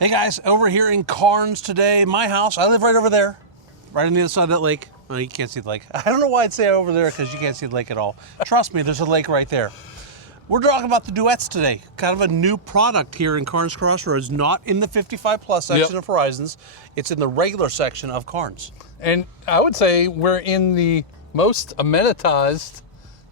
Hey guys, over here in Carnes today, my house. I live right over there, right on the other side of that lake. Well, you can't see the lake. I don't know why I'd say over there because you can't see the lake at all. Trust me, there's a lake right there. We're talking about the duets today. Kind of a new product here in Carnes Crossroads, not in the 55 plus section of Horizons. It's in the regular section of Carnes. And I would say we're in the most amenitized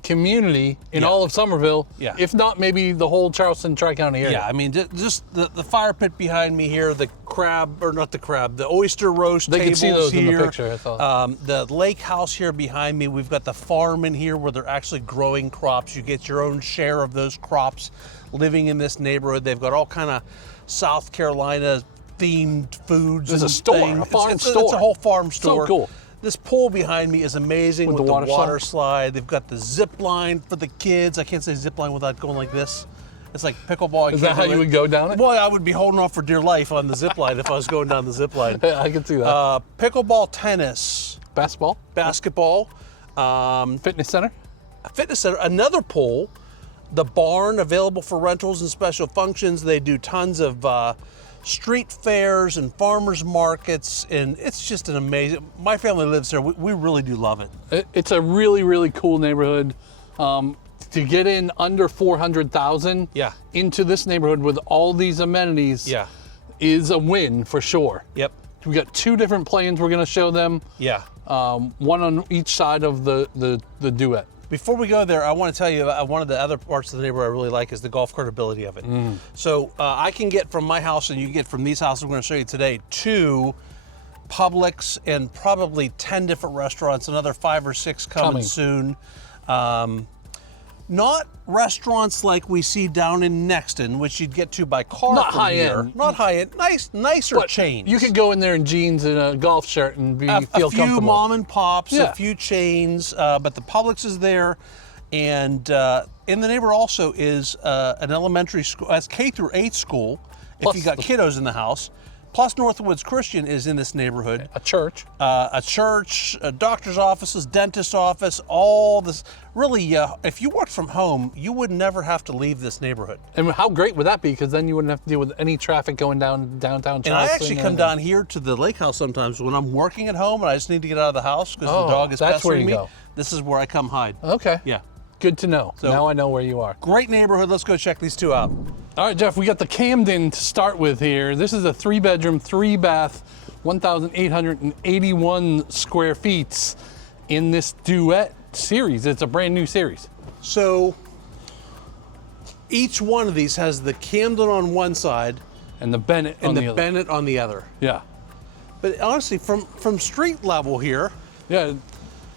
community in all of Summerville, if not maybe the whole Charleston Tri-County area. Yeah, I mean, just the fire pit behind me here, the crab, or not the crab, the oyster roast they tables can see those here. in the picture, I thought. The lake house here behind me, we've got the farm in here where they're actually growing crops. You get your own share of those crops living in this neighborhood. They've got all kind of South Carolina themed foods. There's and a store, things. a farm It's store. It's a whole farm store. So cool. This pool behind me is amazing with the water slide. slide. They've got the zip line for the kids. I can't say zip line without going like this. It's like pickleball. Is that how you would go down it? Well, I would be holding off for dear life on the zip line if I was going down the zip line. I can see that. Pickleball, tennis, basketball, fitness center, another pool, the barn available for rentals and special functions. They do tons of street fairs and farmers markets, and it's just an amazing. My family lives there. We really do love it. It's a really, really cool neighborhood. To get in under 400,000 into this neighborhood with all these amenities is a win for sure. Yep. We got two different planes we're going to show them. Yeah. One on each side of the duet. Before we go there, I want to tell you one of the other parts of the neighborhood I really like is the golf cart ability of it. So I can get from my house, and you can get from these houses we're going to show you today, to Publix and probably 10 different restaurants, another 5 or 6 coming soon. Not restaurants like we see down in Nexton, which you'd get to by car. Not from high here. end. Not high end. Nicer chains. You could go in there in jeans and a golf shirt and feel comfortable. A few mom and pops, a few chains, but the Publix is there. And in the neighborhood also is an elementary school, that's K through 8 school, if you got kiddos in the house. Plus Northwoods Christian is in this neighborhood. A church, a doctor's offices, dentist office, all this. Really, if you worked from home, you would never have to leave this neighborhood. And how great would that be? Because then you wouldn't have to deal with any traffic going down downtown Charleston. And I actually come down here to the lake house sometimes when I'm working at home and I just need to get out of the house because the dog is pestering me. This is where I come hide. Okay. Yeah. Good to know. So, now I know where you are. Great neighborhood. Let's go check these two out. All right, Jeff, we got the Camden to start with here. This is a 3-bedroom, 3-bath, 1,881 square feet in this duet series. It's a brand new series. So each one of these has the Camden on one side and the Bennett on the other. Bennett on the other. Yeah. But honestly, from street level here. Yeah.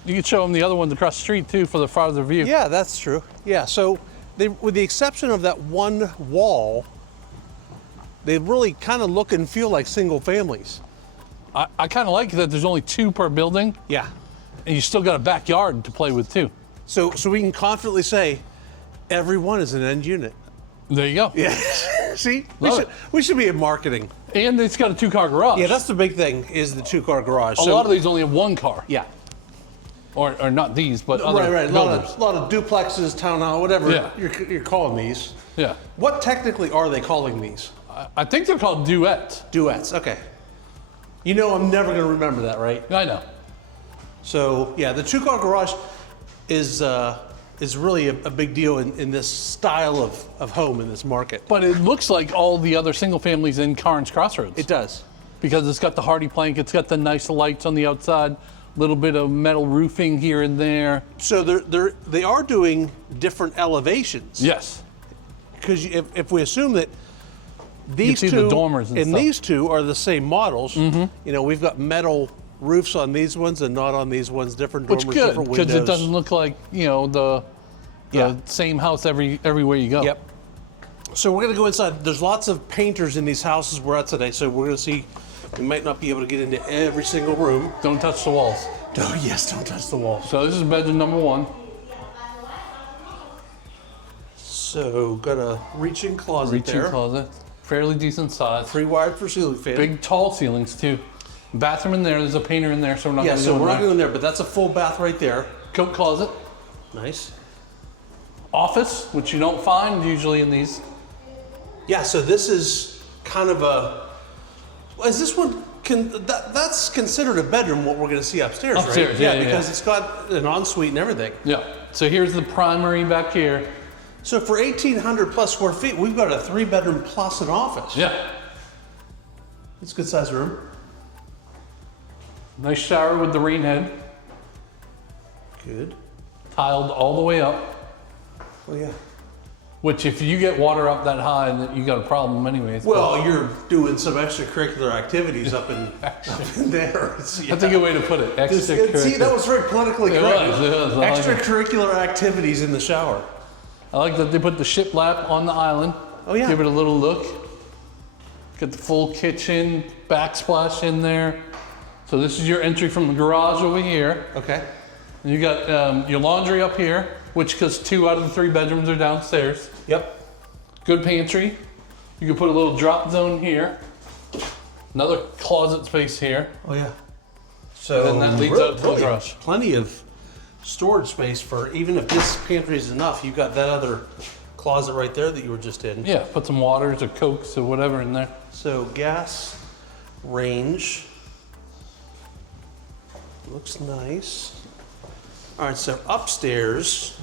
You could show them the other ones across the street too for the farther view. Yeah, that's true. Yeah, so with the exception of that one wall, they really kind of look and feel like single families. I kind of like that there's only 2 per building. Yeah. And you still got a backyard to play with too. So we can confidently say every one is an end unit. There you go. Yeah. See, we should be in marketing. And it's got a 2-car garage. Yeah, that's the big thing is the 2-car garage. A lot of these only have 1 car. Yeah. Or not these, but other right. builders. A lot of duplexes, townhouse, whatever you're calling these. Yeah. What technically are they calling these? I think they're called duets. Duets, okay. You know I'm never going to remember that, right? I know. So, yeah, the 2-car garage is really a big deal in this style of home in this market. But it looks like all the other single families in Carnes Crossroads. It does. Because it's got the hardy plank, it's got the nice lights on the outside, little bit of metal roofing here and there. So they are doing different elevations. Yes. Because if we assume that these two the dormers and stuff. These two are the same models, you know, we've got metal roofs on these ones and not on these ones, different dormers, different windows. Because it doesn't look like, you know, the same house everywhere you go. Yep. So we're going to go inside. There's lots of painters in these houses we're at today, so we're going to see. We might not be able to get into every single room. Don't touch the walls. Oh, yes, don't touch the walls. So this is bedroom number 1. So got a reach-in closet Reach-in closet. Fairly decent size. Pre-wired for ceiling fan. Big tall ceilings too. Bathroom in there. There's a painter in there, so we're not going to so we're not going in there, but that's a full bath right there. Coat closet. Nice. Office, which you don't find usually in these. Yeah, so this is kind of Is this one, that's considered a bedroom, what we're going to see upstairs, Upstairs, right? yeah, Because yeah. it's got an ensuite and everything. Yeah. So here's the primary back here. So for 1,800 plus square feet, we've got a 3-bedroom plus an office. Yeah. It's a good sized room. Nice shower with the rain head. Good. Tiled all the way up. Oh yeah. Which if you get water up that high, then you got a problem anyways. Well, you're doing some extracurricular activities up in there. That's a good way to put it. Extracurricular. See, that was very politically correct. It was. I like it. Extracurricular activities in the shower. I like that they put the shiplap on the island. Oh yeah. Give it a little look. Got the full kitchen, backsplash in there. So this is your entry from the garage over here. Okay. And you got your laundry up here, which because 2 out of the 3 bedrooms are downstairs. Yep. Good pantry. You can put a little drop zone here. Another closet space here. Oh yeah. So And then that leads out to the garage. Plenty of storage space for, even if this pantry is enough, you've got that other closet right there that you were just in. Yeah, put some waters or Cokes or whatever in there. So gas range. Looks nice. All right, so upstairs,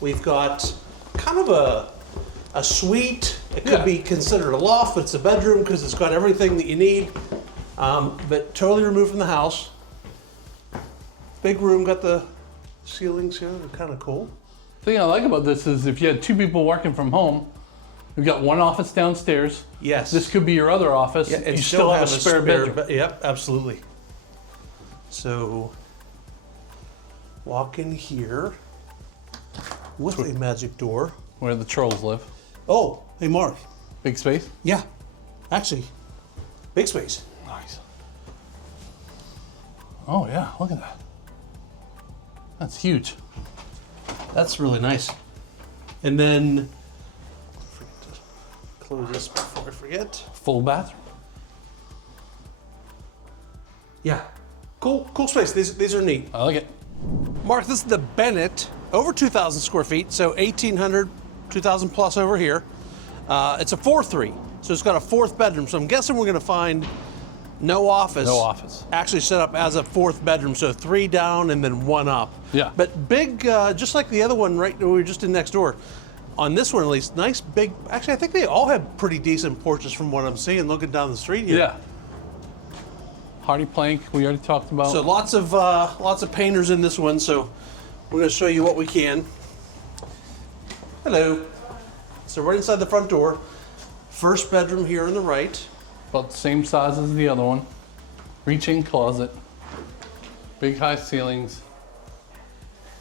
we've got kind of a suite. It could be considered a loft, but it's a bedroom because it's got everything that you need, but totally removed from the house. Big room, got the ceilings here, they're kind of cool. The thing I like about this is if you had 2 people working from home, you've got 1 office downstairs. Yes. This could be your other office. Yeah, and you still have a spare bedroom. Yep, absolutely. So, walk in here with a magic door. Where the trolls live. Oh, hey Mark. Big space? Yeah, actually, big space. Nice. Oh yeah, look at that. That's huge. That's really nice. And then, forget to close this before I forget. Full bathroom. Yeah, cool space. These are neat. I like it. Mark, this is the Bennett, over 2,000 square feet, so 1,800, 2,000 plus over here. It's a 4-3, so it's got a 4th bedroom. So I'm guessing we're gonna find no office. No office. Actually set up as a 4th bedroom, so 3 down and then 1 up. Yeah. But big, just like the other one right we were just in next door. On this one at least, nice big, actually I think they all have pretty decent porches from what I'm seeing looking down the street here. Yeah. Hardy plank, we already talked about. So lots of painters in this one, so we're gonna show you what we can. Hello. So right inside the front door, 1st bedroom here on the right. About the same size as the other one. Reach-in closet. Big high ceilings.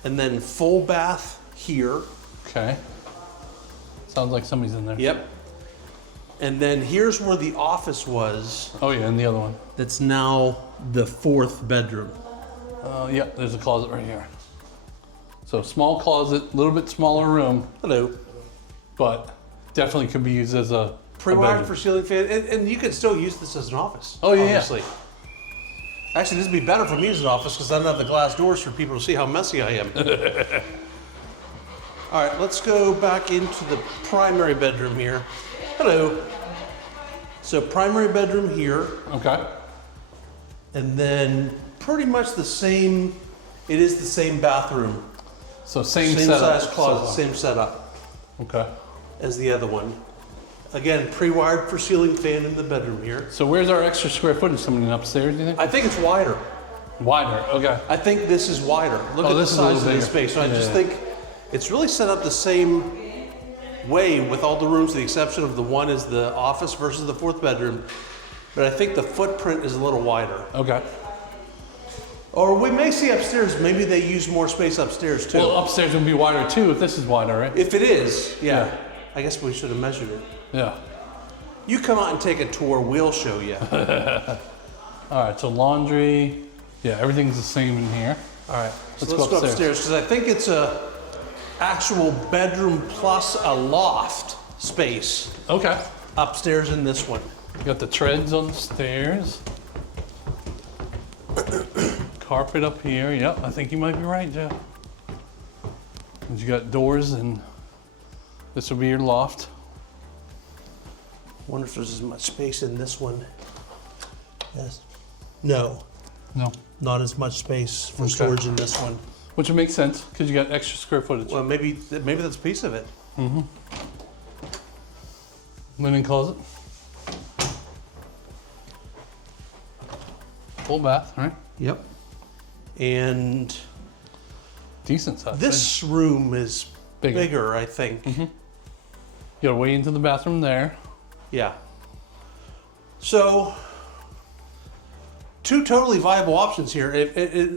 And then full bath here. Okay. Sounds like somebody's in there. Yep. And then here's where the office was. Oh yeah, and the other one. That's now the 4th bedroom. Yeah, there's a closet right here. So small closet, a little bit smaller room, Hello. but definitely could be used as a Pre-wired bedroom. for ceiling fan, and you could still use this as an office. Oh, yeah, obviously. Actually, this would be better for me as an office because I don't have the glass doors for people to see how messy I am. All right, let's go back into the primary bedroom here. Hello. So primary bedroom here, Okay. and then pretty much the same. It is the same bathroom, So same same setup. size closet, same setup Okay. as the other one. Again, pre-wired for ceiling fan in the bedroom here. So where's our extra square footage coming in upstairs, do you think? I think it's wider. Wider, okay. I think this is wider. Look Oh, at the this is a little size of this bigger. space. So I Yeah, just yeah. think it's really set up the same way with all the rooms, with the exception of the one is the office versus the 4th bedroom. But I think the footprint is a little wider. Okay. Or we may see upstairs, maybe they use more space upstairs too. Well, upstairs would be wider too if this is wider, right? If it is, yeah. Yeah. I guess we should have measured it. Yeah. You come out and take a tour, we'll show you. All right, so laundry. Yeah, everything's the same in here. All right, so Let's let's go go upstairs because I think it's a actual bedroom plus a loft space Okay. upstairs in this one. You got the treads on the stairs. Carpet up here. Yep, I think you might be right, Jeff. And you got doors, and this will be your loft. Wonder if there's as much space in this one. Yes. No, No. not as much space for storage in this one. Which would make sense because you got extra square footage. Well, maybe that's a piece of it. Linen closet. Full bath, right? Yep. And Decent size. this room is bigger, I think. You got a way into the bathroom there. Yeah. So, two totally viable options here.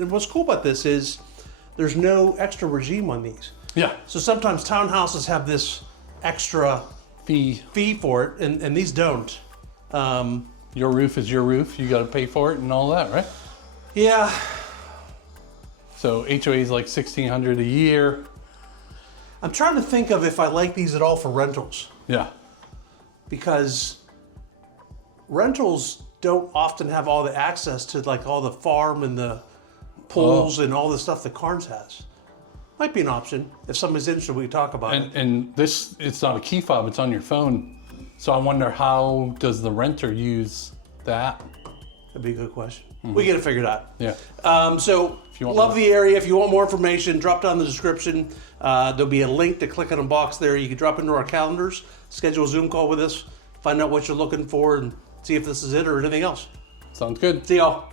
What's cool about this is there's no extra regime on these. Yeah. So sometimes townhouses have this extra fee for it, and these don't. Your roof is your roof. You got to pay for it and all that, right? Yeah. So HOA is like $1,600 a year. I'm trying to think of if I like these at all for rentals, Yeah. because rentals don't often have all the access to like all the farm and the pools and all the stuff that Carnes has. Might be an option. If somebody's interested, we can talk about it. And this, it's not a key fob, it's on your phone. So I wonder, how does the renter use that? That'd be a good question. We get it figured out. Yeah. So love the area. If you want more information, drop down the description. There'll be a link to click on a box there. You can drop into our calendars, schedule a Zoom call with us, find out what you're looking for, and see if this is it or anything else. Sounds good. See y'all.